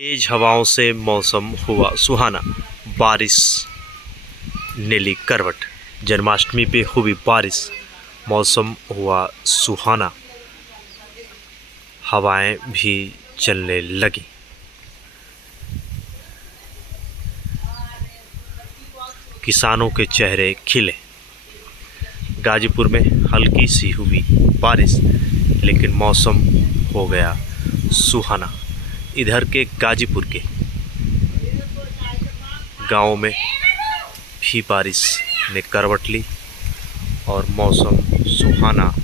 तेज हवाओं से मौसम हुआ सुहाना, बारिश ने ली करवट। जन्माष्टमी पे हुई बारिश, मौसम हुआ सुहाना, हवाएं भी चलने लगी। किसानों के चेहरे खिले। गाजीपुर में हल्की सी हुई बारिश, लेकिन मौसम हो गया सुहाना। इधर के गाजीपुर के गाँव में भी बारिश ने करवट ली और मौसम सुहाना